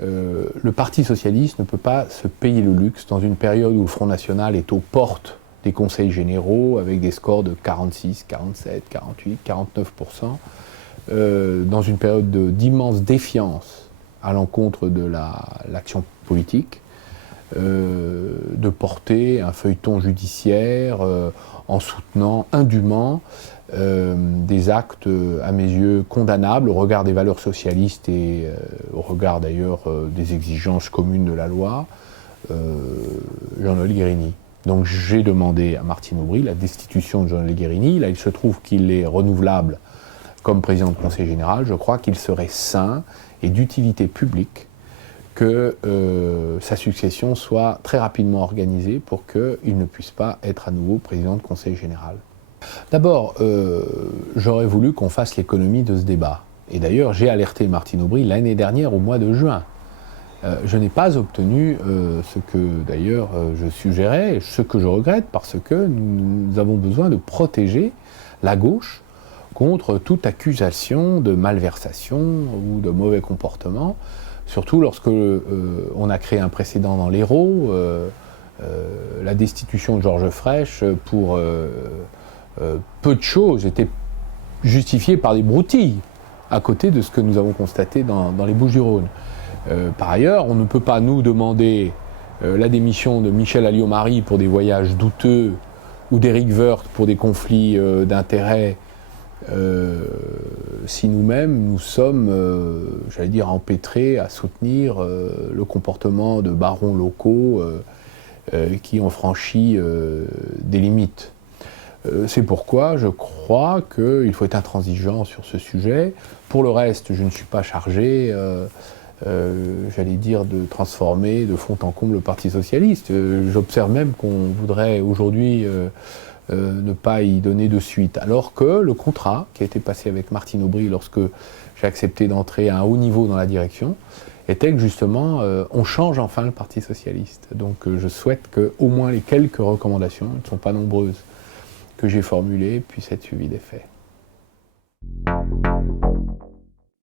le Parti socialiste ne peut pas se payer le luxe dans une période où le Front National est aux portes des conseils généraux avec des scores de 46, 47, 48, 49%, dans une période d'immense défiance à l'encontre de l'action politique, de porter un feuilleton judiciaire en soutenant indûment des actes, à mes yeux, condamnables au regard des valeurs socialistes et au regard d'ailleurs des exigences communes de la loi, Jean-Noël Guérini. Donc j'ai demandé à Martine Aubry la destitution de Jean-Noël Guérini. Là, il se trouve qu'il est renouvelable comme président du Conseil général. Je crois qu'il serait sain et d'utilité publique que sa succession soit très rapidement organisée pour qu'il ne puisse pas être à nouveau président du Conseil général. D'abord, j'aurais voulu qu'on fasse l'économie de ce débat. Et d'ailleurs, j'ai alerté Martine Aubry l'année dernière au mois de juin. Je n'ai pas obtenu ce que d'ailleurs je suggérais, ce que je regrette, parce que nous avons besoin de protéger la gauche contre toute accusation de malversation ou de mauvais comportement, surtout lorsque on a créé un précédent dans l'Hérault, la destitution de Georges Frêche pour peu de choses était justifiée par des broutilles, à côté de ce que nous avons constaté dans les Bouches-du-Rhône. Par ailleurs, on ne peut pas nous demander la démission de Michel Alliot-Marie pour des voyages douteux ou d'Éric Woerth pour des conflits d'intérêts si nous-mêmes nous sommes, j'allais dire, empêtrés à soutenir le comportement de barons locaux qui ont franchi des limites. C'est pourquoi je crois qu'il faut être intransigeant sur ce sujet. Pour le reste, je ne suis pas chargé, j'allais dire, de transformer de fond en comble le Parti socialiste. J'observe même qu'on voudrait aujourd'hui ne pas y donner de suite. Alors que le contrat qui a été passé avec Martine Aubry lorsque j'ai accepté d'entrer à un haut niveau dans la direction était que justement on change enfin le Parti socialiste. Donc je souhaite que au moins les quelques recommandations, elles ne sont pas nombreuses, que j'ai formulées puissent être suivies des faits.